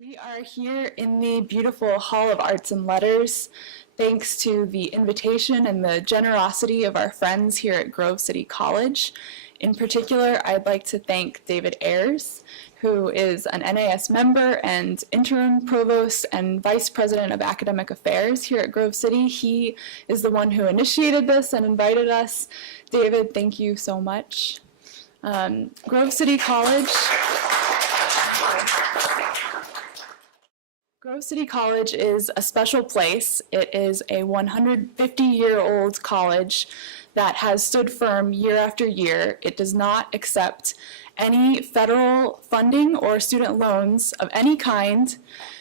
We are here in the beautiful Hall of Arts and Letters, thanks to the invitation and the generosity of our friends here at Grove City College. In particular, I'd like to thank David Ayers, who is an NAS member and interim provost and vice president of academic affairs here at Grove City. He is the one who initiated this and invited us. David, thank you so much. Grove City College. Grove City College is a special place. It is a 150-year-old college that has stood firm year after year. It does not accept any federal funding or student loans of any kind,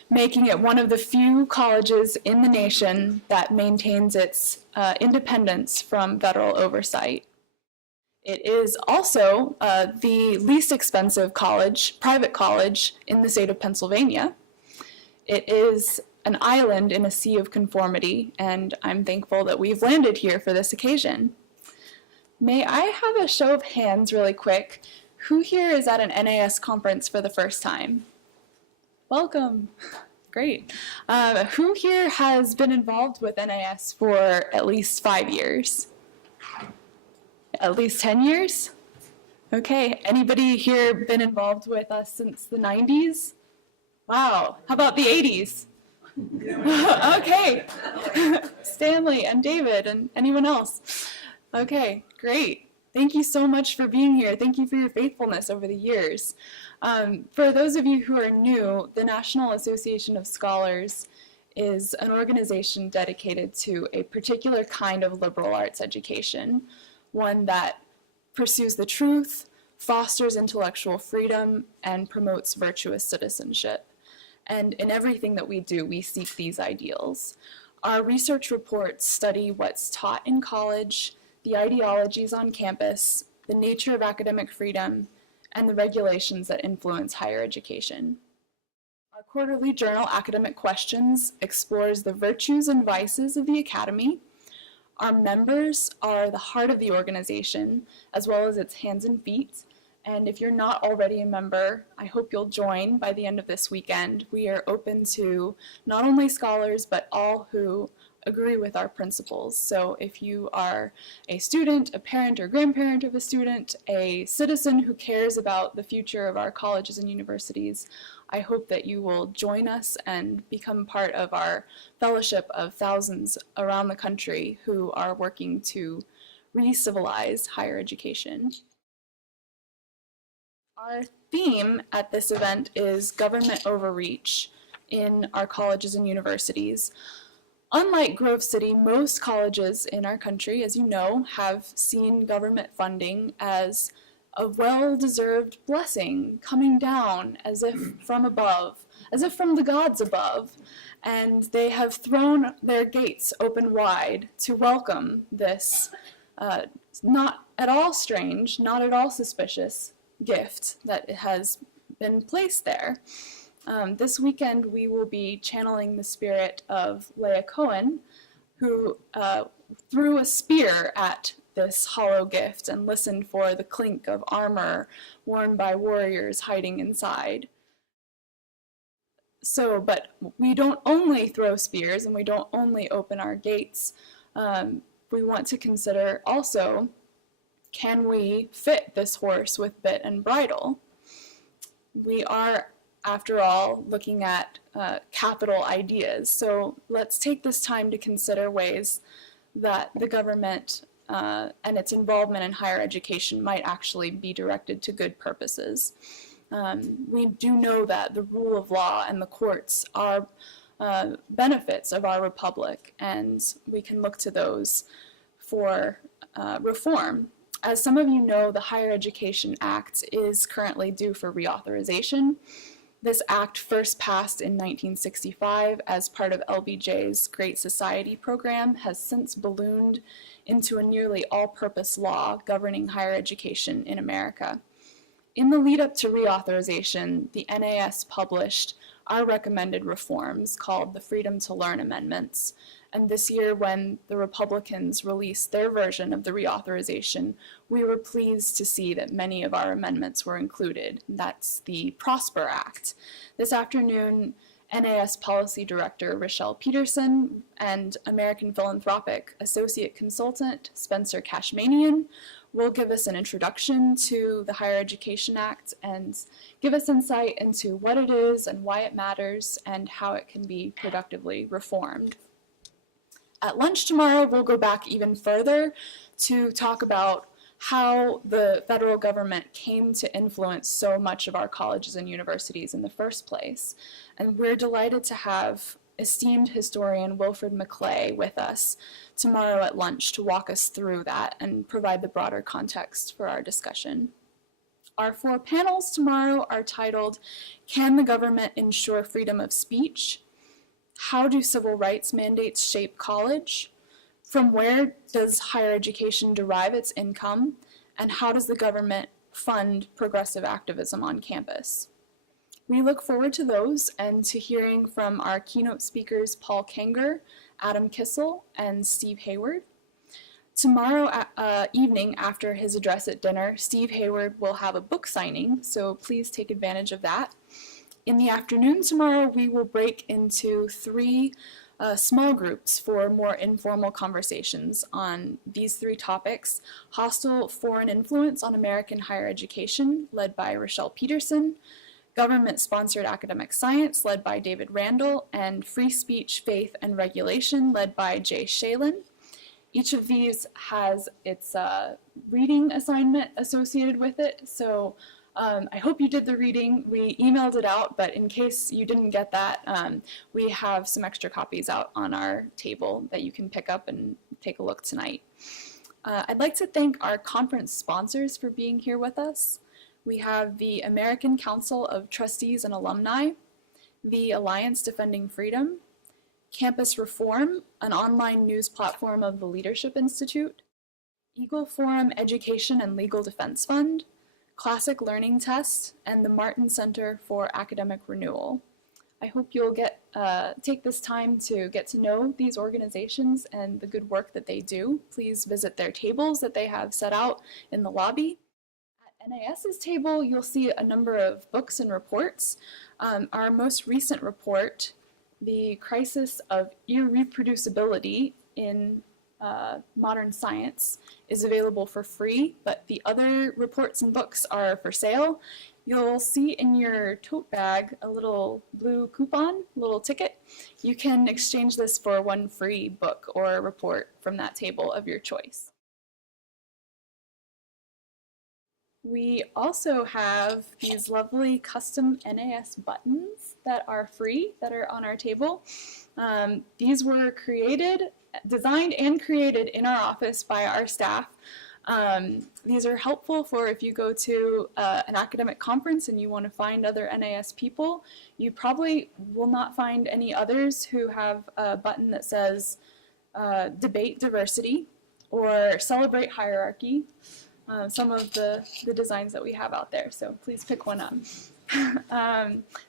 making it one of the few colleges in the nation that maintains its independence from federal oversight. It is also the least expensive college, private college in the state of Pennsylvania. It is an island in a sea of conformity, and I'm thankful that we've landed here for this occasion. May I have a show of hands really quick? Who here is at an NAS conference for the first time? Welcome. Great. Who here has been involved with NAS for at least 5 years? At least 10 years? Okay. Anybody here been involved with us since the 90s? Wow, how about the 80s? Okay, Stanley and David and anyone else? Okay, great. Thank you so much for being here. Thank you for your faithfulness over the years. For those of you who are new, the National Association of Scholars is an organization dedicated to a particular kind of liberal arts education, one that pursues the truth, fosters intellectual freedom, and promotes virtuous citizenship. And in everything that we do, we seek these ideals. Our research reports study what's taught in college, the ideologies on campus, the nature of academic freedom, and the regulations that influence higher education. Our quarterly journal, Academic Questions, explores the virtues and vices of the academy. Our members are the heart of the organization, as well as its hands and feet. And if you're not already a member, I hope you'll join by the end of this weekend. We are open to not only scholars, but all who agree with our principles. So if you are a student, a parent or grandparent of a student, a citizen who cares about the future of our colleges and universities, I hope that you will join us and become part of our fellowship of thousands around the country who are working to re-civilize higher education. Our theme at this event is government overreach in our colleges and universities. Unlike Grove City, most colleges in our country, as you know, have seen government funding as a well-deserved blessing coming down as if from above, as if from the gods above, and they have thrown their gates open wide to welcome this not at all strange, not at all suspicious gift that has been placed there. This weekend we will be channeling the spirit of Leah Cohen, who threw a spear at this hollow gift and listened for the clink of armor worn by warriors hiding inside. So, but we don't only throw spears and we don't only open our gates. We want to consider also, can we fit this horse with bit and bridle? We are, after all, looking at capital ideas. So let's take this time to consider ways that the government and its involvement in higher education might actually be directed to good purposes. We do know that the rule of law and the courts are benefits of our republic, and we can look to those for reform. As some of you know, the Higher Education Act is currently due for reauthorization. This act first passed in 1965 as part of LBJ's Great Society program, has since ballooned into a nearly all-purpose law governing higher education in America. In the lead up to reauthorization, the NAS published our recommended reforms called the Freedom to Learn Amendments, And this year, when the Republicans released their version of the reauthorization, we were pleased to see that many of our amendments were included. That's the Prosper Act. This afternoon, NAS Policy Director Rochelle Peterson and American Philanthropic Associate Consultant Spencer Cashmanian will give us an introduction to the Higher Education Act and give us insight into what it is and why it matters and how it can be productively reformed. At lunch tomorrow, we'll go back even further to talk about how the federal government came to influence so much of our colleges and universities in the first place. And we're delighted to have esteemed historian Wilfred McClay with us tomorrow at lunch to walk us through that and provide the broader context for our discussion. Our 4 panels tomorrow are titled, Can the Government Ensure Freedom of Speech? How do civil rights mandates shape college? From where does higher education derive its income? And how does the government fund progressive activism on campus? We look forward to those and to hearing from our keynote speakers Paul Kanger, Adam Kissel, and Steve Hayward. Tomorrow evening after his address at dinner, Steve Hayward will have a book signing, so please take advantage of that. In the afternoon tomorrow, we will break into 3 small groups for more informal conversations on these 3 topics: hostile foreign influence on American higher education, led by Rochelle Peterson; government-sponsored academic science, led by David Randall; and free speech, faith, and regulation, led by Jay Shalin. Each of these has its reading assignment associated with it, so I hope you did the reading. We emailed it out, but in case you didn't get that, we have some extra copies out on our table that you can pick up and take a look tonight. I'd like to thank our conference sponsors for being here with us. We have the American Council of Trustees and Alumni, the Alliance Defending Freedom, Campus Reform, an online news platform of the Leadership Institute, Eagle Forum Education and Legal Defense Fund, Classic Learning Test, and the Martin Center for Academic Renewal. I hope you'll take this time to get to know these organizations and the good work that they do. Please visit their tables that they have set out in the lobby. At NAS's table, you'll see a number of books and reports. Our most recent report, The Crisis of Irreproducibility in Modern Science, is available for free, but the other reports and books are for sale. You'll see in your tote bag a little blue coupon, little ticket. You can exchange this for 1 free book or report from that table of your choice. We also have these lovely custom NAS buttons that are free, that are on our table. These were designed and created in our office by our staff. These are helpful for if you go to an academic conference and you want to find other NAS people. You probably will not find any others who have a button that says debate diversity or celebrate hierarchy. Some of the designs that we have out there, so please pick one up.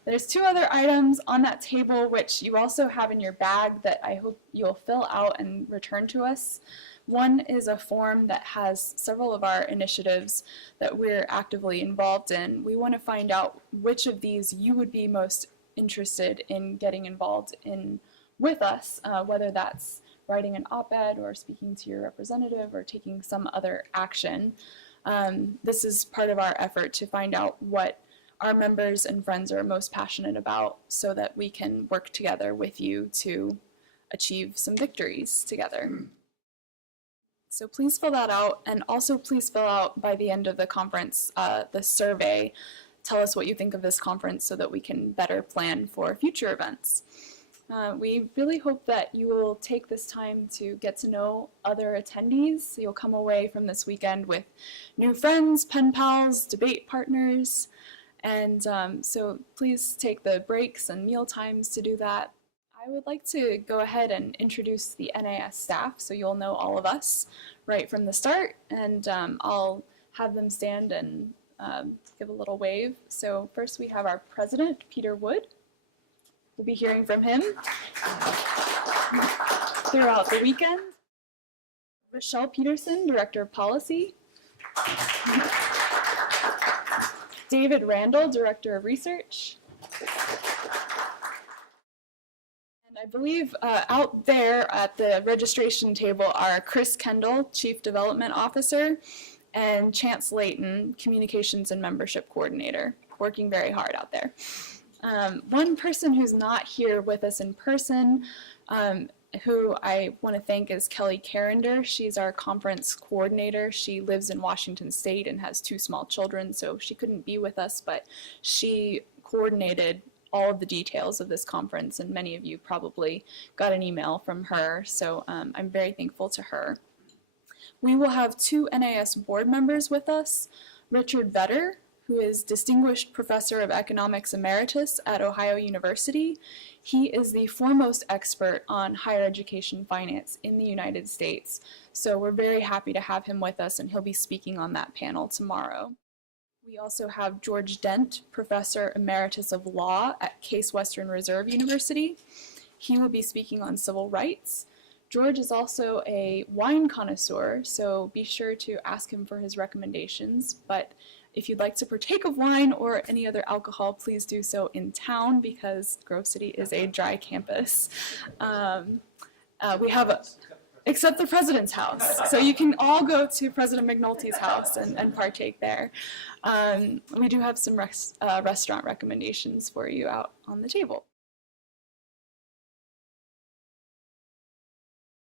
There's 2 other items on that table which you also have in your bag that I hope you'll fill out and return to us. One is a form that has several of our initiatives that we're actively involved in. We want to find out which of these you would be most interested in getting involved in with us, whether that's writing an op-ed or speaking to your representative or taking some other action. This is part of our effort to find out what our members and friends are most passionate about so that we can work together with you to achieve some victories together. So please fill that out, and also please fill out by the end of the conference the survey. Tell us what you think of this conference so that we can better plan for future events. We really hope that you will take this time to get to know other attendees. You'll come away from this weekend with new friends, pen pals, debate partners, and so please take the breaks and meal times to do that. I would like to go ahead and introduce the NAS staff so you'll know all of us right from the start, and I'll have them stand and give a little wave. So first we have our president, Peter Wood. We'll be hearing from him. throughout the weekend. Rochelle Peterson, Director of Policy. David Randall, Director of Research. And I believe out there at the registration table are Chris Kendall, Chief Development Officer, and Chance Layton, Communications and Membership Coordinator, working very hard out there. One person who's not here with us in person, who I want to thank, is Kelly Carrender. She's our conference coordinator. She lives in Washington State and has 2 small children, so she couldn't be with us, but she coordinated all of the details of this conference, and many of you probably got an email from her, so I'm very thankful to her. We will have 2 NAS board members with us, Richard Vedder, who is Distinguished Professor of Economics Emeritus at Ohio University. He is the foremost expert on higher education finance in the United States, so we're very happy to have him with us, and he'll be speaking on that panel tomorrow. We also have George Dent, Professor Emeritus of Law at Case Western Reserve University. He will be speaking on civil rights. George is also a wine connoisseur, so be sure to ask him for his recommendations, but if you'd like to partake of wine or any other alcohol, please do so in town because Grove City is a dry campus. We have, except the president's house. So you can all go to President McNulty's house and partake there. We do have some restaurant recommendations for you out on the table.